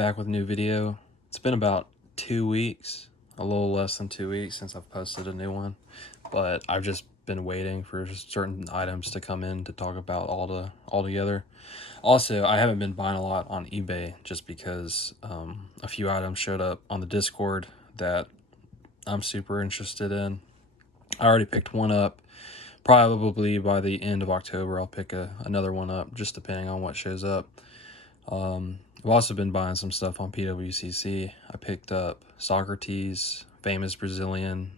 back with a new video. It's been about 2 weeks, a little less than 2 weeks since I've posted a new one, but I've just been waiting for certain items to come in to talk about all together. Also, I haven't been buying a lot on eBay just because a few items showed up on the Discord that I'm super interested in. I already picked one up. Probably by the end of October, I'll pick another one up, just depending on what shows up. I've also been buying some stuff on PWCC. I picked up Socrates, famous Brazilian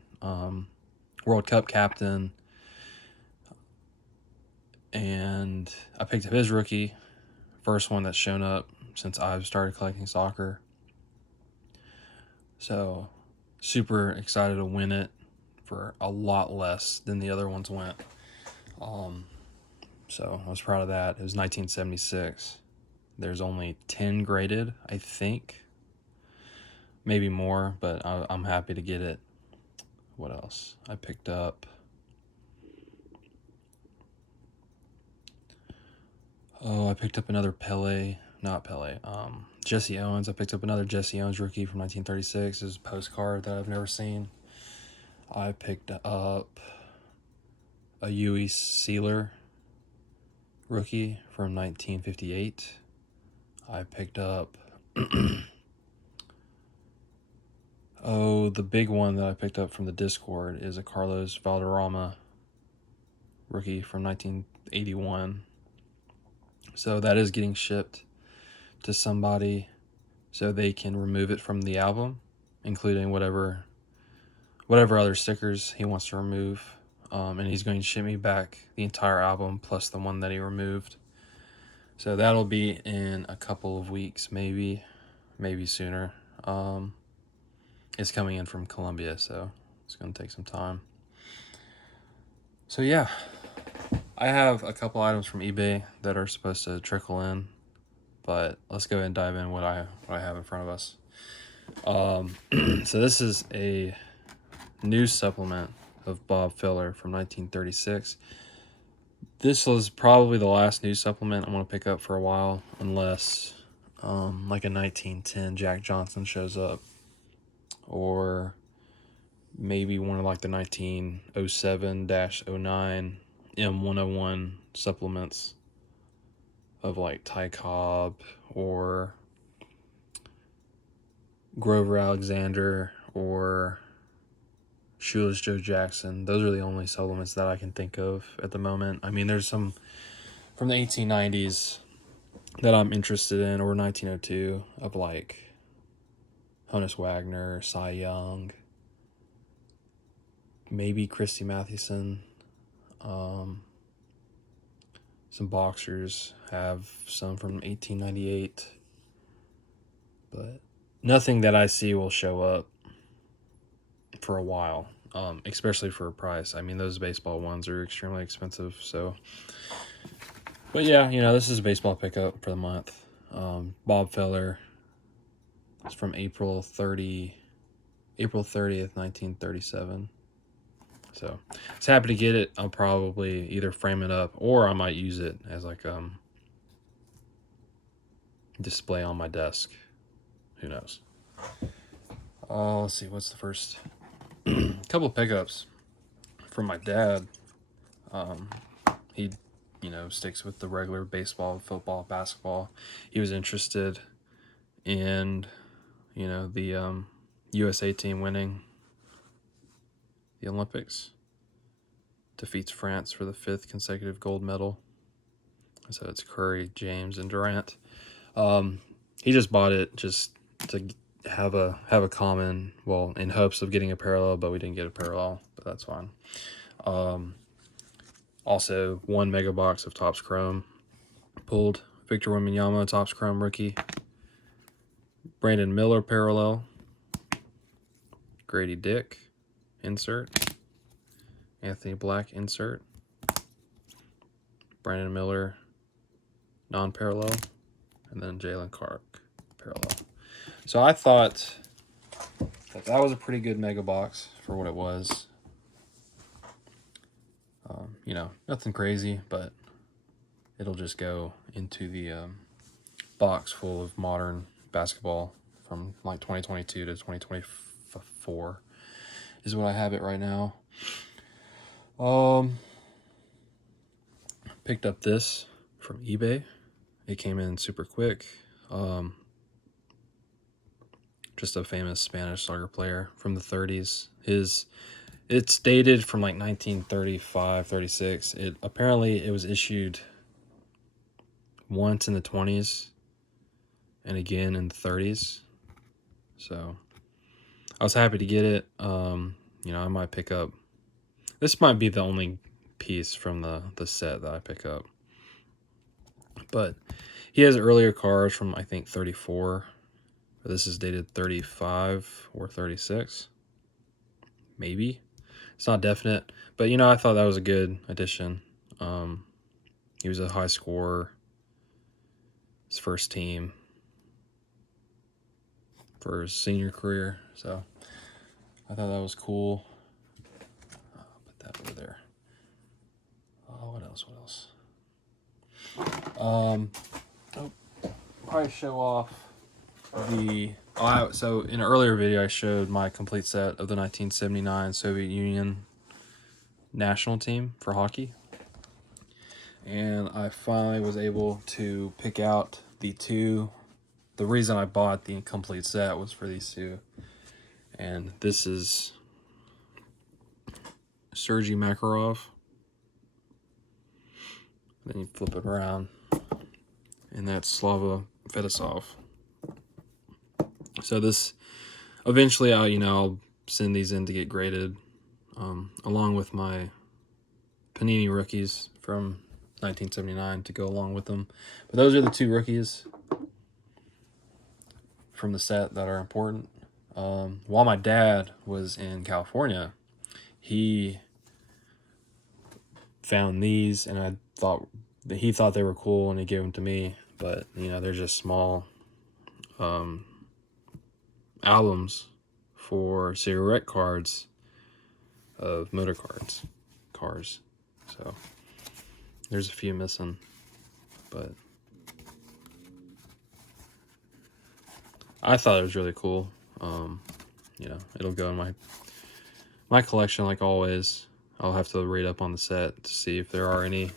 World Cup captain, and I picked up his rookie, first one that's shown up since I've started collecting soccer. So, super excited to win it for a lot less than the other ones went. So I was proud of that. It was 1976. There's only 10 graded, I think. Maybe more, but I'm happy to get it. What else? I picked up... I picked up another Jesse Owens. I picked up another Jesse Owens rookie from 1936. This is a postcard that I've never seen. I picked up a Yui Sealer rookie from 1958. I picked up the big one that I picked up from the Discord is a Carlos Valderrama rookie from 1981. So that is getting shipped to somebody so they can remove it from the album, including whatever other stickers he wants to remove. And he's going to ship me back the entire album plus the one that he removed. So that'll be in a couple of weeks, maybe sooner. It's coming in from Colombia, so it's going to take some time. So yeah, I have a couple items from eBay that are supposed to trickle in, but let's go ahead and dive in what I have in front of us. So this is a news supplement of Bob Filler from 1936. This was probably the last news supplement I'm going to pick up for a while, unless like a 1910 Jack Johnson shows up, or maybe one of like the 1907-09 M101 supplements of like Ty Cobb or Grover Alexander or Shoeless Joe Jackson. Those are the only supplements that I can think of at the moment. I mean, there's some from the 1890s that I'm interested in, or 1902 of like Honus Wagner, Cy Young, maybe Christy Mathewson. Some boxers have some from 1898, but nothing that I see will show up for a while, especially for a price. I mean, those baseball ones are extremely expensive, so... But yeah, this is a baseball pickup for the month. Bob Feller. It's from April 30th, 1937. So, I was happy to get it. I'll probably either frame it up or I might use it as like display on my desk. Who knows? Let's see, what's the first couple pickups from my dad. He sticks with the regular baseball, football, basketball. He was interested in the USA team winning the Olympics, defeats France for the 5th consecutive gold medal. So it's Curry, James, and Durant. He just bought it just to have a common, well, in hopes of getting a parallel, but we didn't get a parallel, but that's fine. Also, 1 mega box of Topps Chrome pulled. Victor Wembanyama, Topps Chrome rookie. Brandon Miller parallel. Grady Dick insert. Anthony Black insert. Brandon Miller non-parallel. And then Jalen Clark parallel. So I thought that was a pretty good mega box for what it was. Nothing crazy, but it'll just go into the box full of modern basketball from like 2022 to 2024 is what I have it right now. Picked up this from eBay. It came in super quick. Just a famous Spanish soccer player from the 30s. It's dated from like 1935, 36. Apparently it was issued once in the 20s and again in the 30s. So I was happy to get it. I might pick up. This might be the only piece from the set that I pick up. But he has earlier cards from, I think, 34. This is dated 35 or 36. Maybe. It's not definite. But, I thought that was a good addition. He was a high scorer. His first team for his senior career. So I thought that was cool. I'll put that over there. What else? Probably show off so in an earlier video I showed my complete set of the 1979 Soviet Union national team for hockey, and I finally was able to pick out the two. The reason I bought the complete set was for these two, and this is Sergei Makarov. Then you flip it around, and that's Slava Fedosov. So this, eventually I'll send these in to get graded, along with my Panini rookies from 1979 to go along with them. But those are the two rookies from the set that are important. While my dad was in California, he found these, and he thought they were cool, and he gave them to me. But they're just small albums for cigarette cards of motor cars. So there's a few missing, but I thought it was really cool. It'll go in my collection like always. I'll have to read up on the set to see if there are any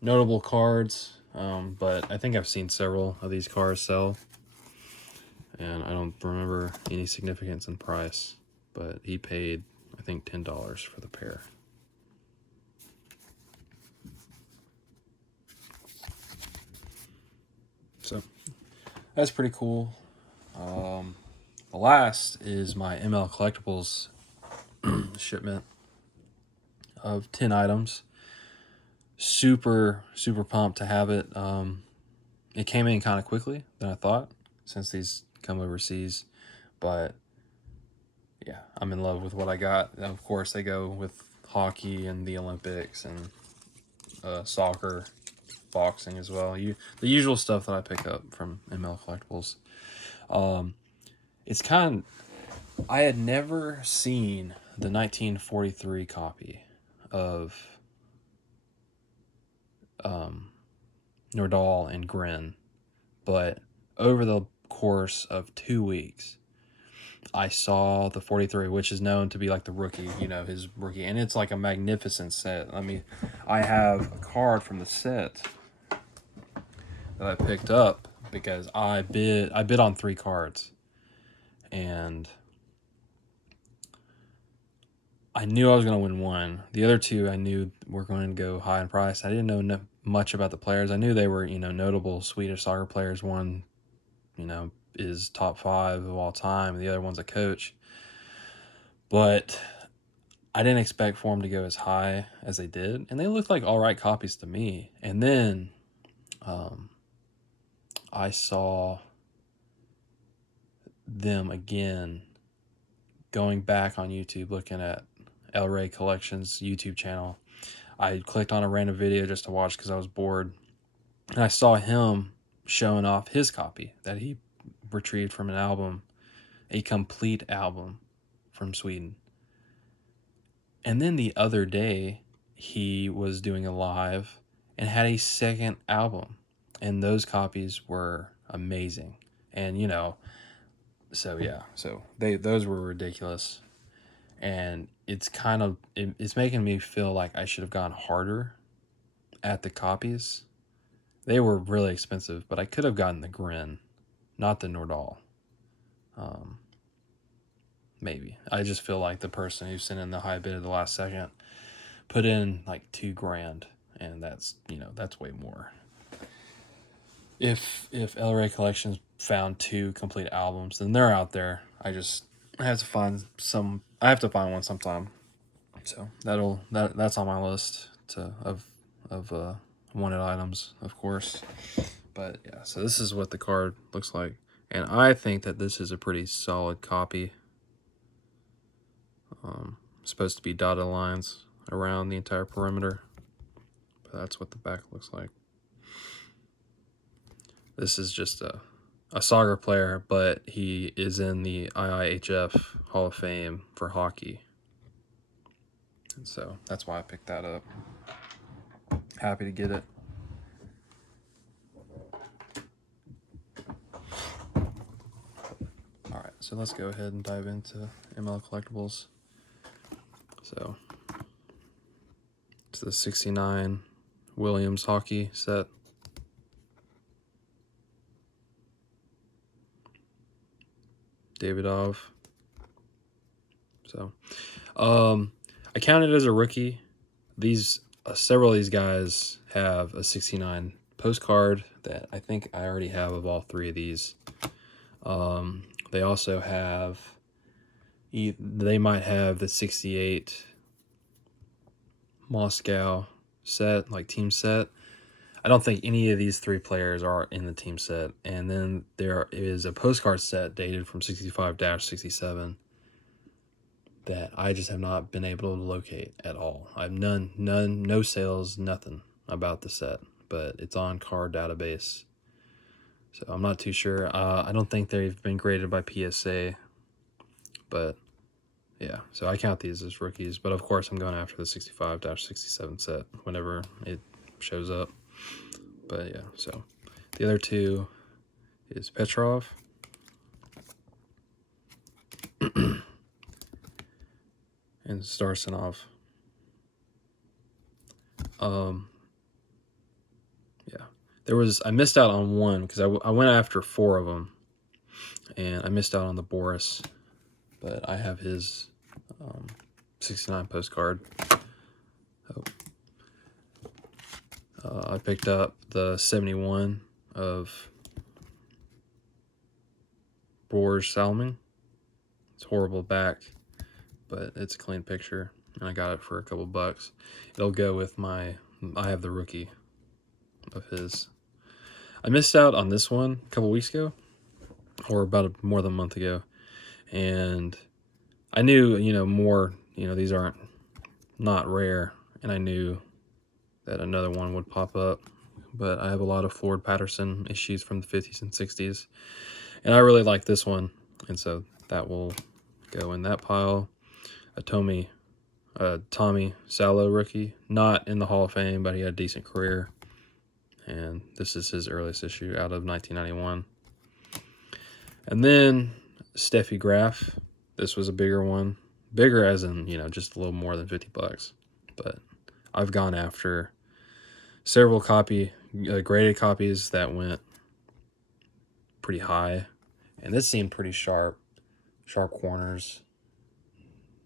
notable cards, but I think I've seen several of these cars sell, and I don't remember any significance in price, but he paid, I think, $10 for the pair. So that's pretty cool. The last is my ML Collectibles shipment of 10 items. Super pumped to have it. It came in kind of quickly than I thought, since these come overseas, but yeah, I'm in love with what I got. And of course, they go with hockey and the Olympics and soccer, boxing as well. The usual stuff that I pick up from ML Collectibles. I had never seen the 1943 copy of Nordal and Grin, but over the course of 2 weeks, I saw the 43, which is known to be like the rookie, his rookie, and it's like a magnificent set. I mean, I have a card from the set that I picked up because I bid on 3 cards, and I knew I was going to win one. The other 2 I knew were going to go high in price. I didn't know much about the players. I knew they were, notable Swedish soccer players. One, is top 5 of all time. The other one's a coach. But I didn't expect for them to go as high as they did. And they looked like all right copies to me. And then I saw them again going back on YouTube, looking at El Rey Collections YouTube channel. I clicked on a random video just to watch because I was bored, and I saw him showing off his copy that he retrieved from an album, a complete album from Sweden. And then the other day he was doing a live and had a second album, and those copies were amazing. And, you know, so yeah, so those were ridiculous. And it's kind of, it's making me feel like I should have gone harder at the copies. They were really expensive, but I could have gotten the Grin, not the Nordal. Maybe. I just feel like the person who sent in the high bid at the last second put in like $2,000, and that's, you know, that's way more. If El Rey Collections found 2 complete albums, then they're out there. I have to find some. I have to find one sometime. So that's on my list of wanted items, of course. But yeah, so this is what the card looks like, and I think that this is a pretty solid copy. Supposed to be dotted lines around the entire perimeter, but that's what the back looks like. This is just a soccer player, but he is in the IIHF Hall of Fame for hockey. And so that's why I picked that up. Happy to get it. All right, so let's go ahead and dive into ML Collectibles. So it's the 69 Williams hockey set. Davidov. So I counted it as a rookie. These several of these guys have a 69 postcard that I think I already have of all 3 of these. They also have, they might have the 68 Moscow set, like team set. I don't think any of these 3 players are in the team set. And then there is a postcard set dated from 65-67 that I just have not been able to locate at all. I have no sales, nothing about the set, but it's on card database. So I'm not too sure. I don't think they've been graded by PSA, but yeah. So I count these as rookies, but of course I'm going after the 65-67 set whenever it shows up. But yeah, so the other 2 is Petrov. And Starsinov. Yeah, I missed out on one because I went after 4 of them, and I missed out on the Boris, but I have his 69 postcard. I picked up the 71 of Boris Salmon. It's horrible back, but it's a clean picture, and I got it for a couple bucks. It'll go with I have the rookie of his. I missed out on this one a couple weeks ago, or about more than a month ago, and I knew, these aren't not rare, and I knew that another one would pop up, but I have a lot of Ford Patterson issues from the 50s and 60s, and I really like this one, and so that will go in that pile. A Tommy Salo rookie, not in the Hall of Fame, but he had a decent career, and this is his earliest issue out of 1991. And then Steffi Graf. This was a bigger one, bigger as in, just a little more than 50 bucks, but I've gone after several graded copies that went pretty high, and this seemed pretty sharp corners,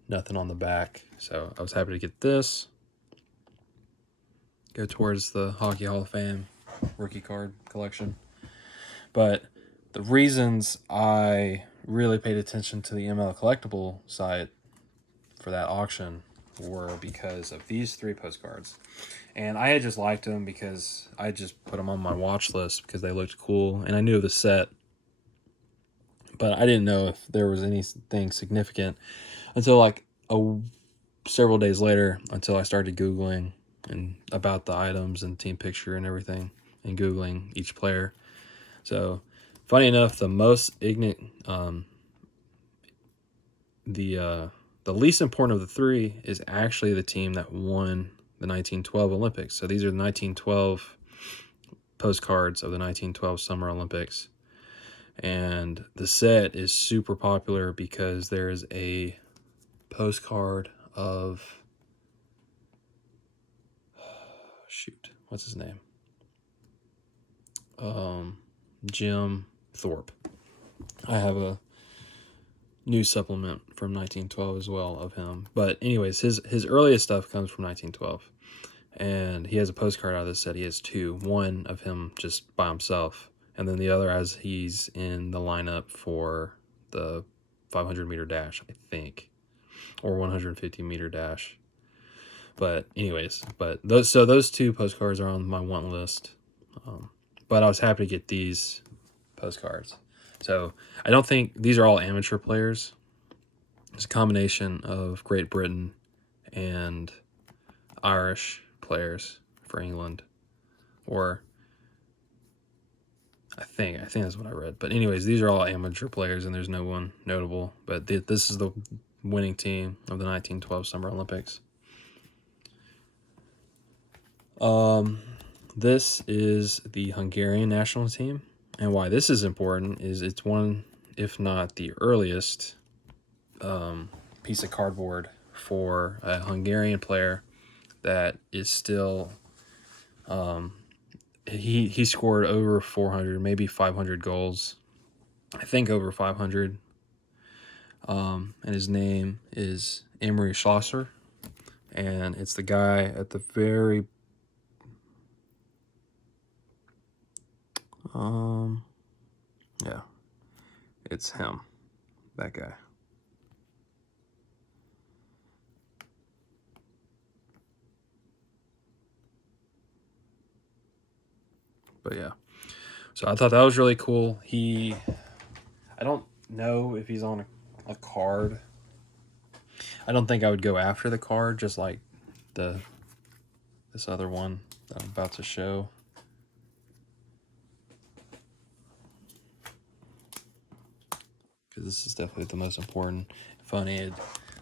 nothing on the back, so I was happy to get this. Go towards the Hockey Hall of Fame rookie card collection. But the reasons I really paid attention to the ML Collectible site for that auction were because of these 3 postcards. And I had just liked them because I just put them on my watch list because they looked cool, and I knew the set. But I didn't know if there was anything significant until like several days later, until I started Googling and about the items and team picture and everything, and Googling each player. So funny enough, the most ignorant, the least important of the 3 is actually the team that won the 1912 Olympics. So these are the 1912 postcards of the 1912 Summer Olympics. And the set is super popular because there is a postcard of, shoot, what's his name? Jim Thorpe. I have a new supplement from 1912 as well of him. But anyways, his earliest stuff comes from 1912. And he has a postcard out of this set. He has two. One of him just by himself, and then the other as he's in the lineup for the 500-meter dash, I think, or 150-meter dash. But anyways, those two postcards are on my want list. But I was happy to get these postcards. So I don't think these are all amateur players. It's a combination of Great Britain and Irish players for England, or I think that's what I read. But anyways, these are all amateur players, and there's no one notable. But this is the winning team of the 1912 Summer Olympics. This is the Hungarian national team, and why this is important is it's one, if not the earliest, piece of cardboard for a Hungarian player that is still. He scored over 400, maybe 500 goals. I think over 500. And his name is Emery Schlosser. And it's the guy at the very... yeah. It's him. That guy. But yeah. So I thought that was really cool. I don't know if he's on a card. I don't think I would go after the card, just like this other one that I'm about to show. Because this is definitely the most important. Funny,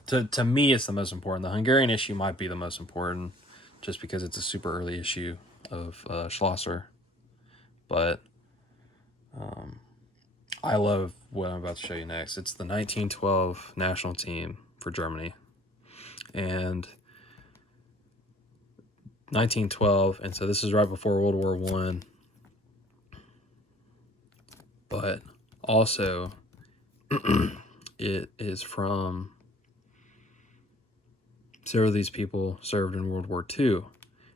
to me, it's the most important. The Hungarian issue might be the most important, just because it's a super early issue of Schlosser. But I love what I'm about to show you next. It's the 1912 national team for Germany. And 1912, and so this is right before World War I. But also, it is from several of these people served in World War II.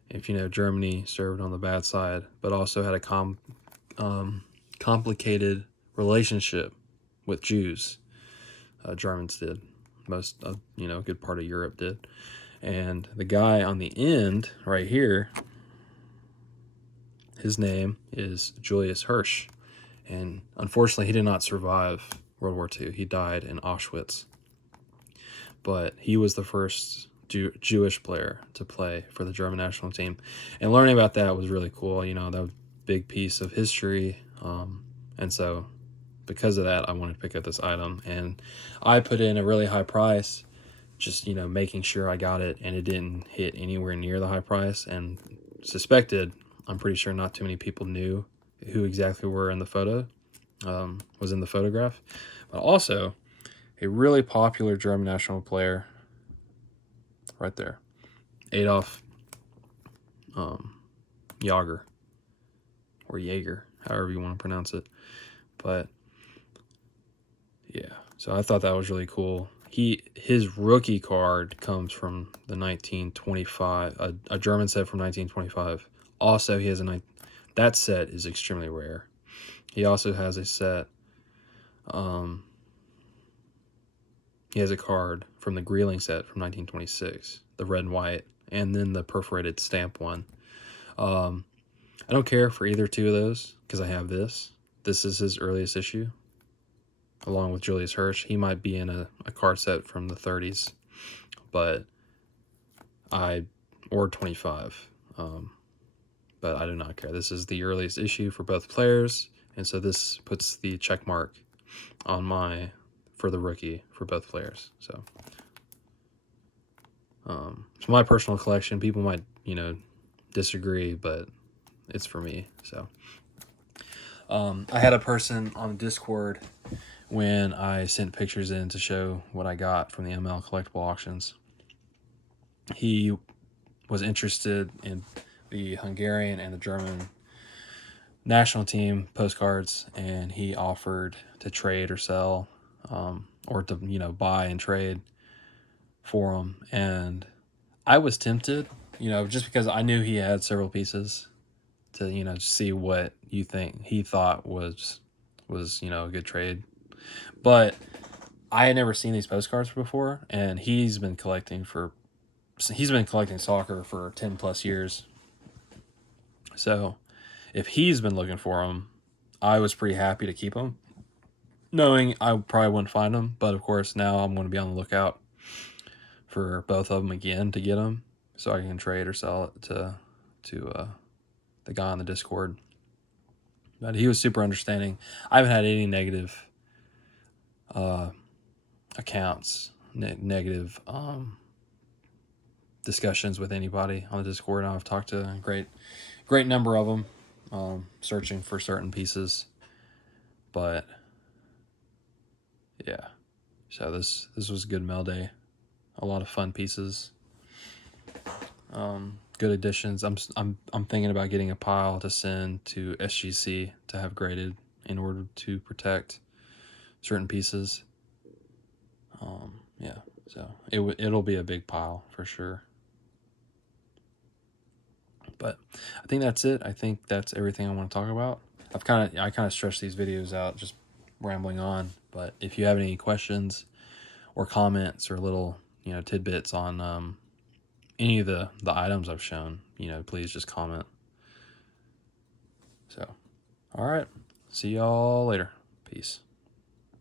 If you know, Germany served on the bad side, but also had a complicated relationship with Jews. Germans did. Most of, a good part of Europe did. And the guy on the end, right here, his name is Julius Hirsch. And unfortunately, he did not survive World War II. He died in Auschwitz. But he was the first Jewish player to play for the German national team. And learning about that was really cool. That was a big piece of history. And so because of that, I wanted to pick up this item. And I put in a really high price, just, making sure I got it. And it didn't hit anywhere near the high price. And suspected, I'm pretty sure not too many people knew who exactly were in the photo, was in the photograph. But also, a really popular German national player, right there, Adolf Jager, or Jaeger, however you want to pronounce it. But yeah, so I thought that was really cool. His rookie card comes from the 1925, a German set from 1925. Also, he has that set is extremely rare. He also has a set. He has a card from the Greeling set from 1926, the red and white, and then the perforated stamp one. I don't care for either two of those because I have this. This is his earliest issue, along with Julius Hirsch. He might be in a card set from the 30s, or 25. But I do not care. This is the earliest issue for both players, and so this puts the check mark on for the rookie for both players. So it's my personal collection. People might, disagree, but it's for me. So I had a person on Discord when I sent pictures in to show what I got from the ML collectible auctions. He was interested in the Hungarian and the German national team postcards, and he offered to trade or sell, or to buy and trade for them. And I was tempted, just because I knew he had several pieces, to see what he thought was a good trade. But I had never seen these postcards before, and he's been collecting soccer for 10 plus years. So if he's been looking for them, I was pretty happy to keep them, knowing I probably wouldn't find them. But of course, now I'm going to be on the lookout for both of them again to get them, so I can trade or sell it to the guy on the Discord. But he was super understanding. I haven't had any negative accounts, negative discussions with anybody on the Discord. I've talked to a great number of them, searching for certain pieces. But yeah, so this was a good mail day. A lot of fun pieces. Good additions. I'm thinking about getting a pile to send to SGC to have graded in order to protect certain pieces. Yeah, so it'll be a big pile for sure. But I think that's it. I think that's everything I want to talk about. I kind of stretched these videos out, just rambling on. But if you have any questions or comments or little tidbits on any of the items I've shown, please just comment. So, all right. See y'all later. Peace.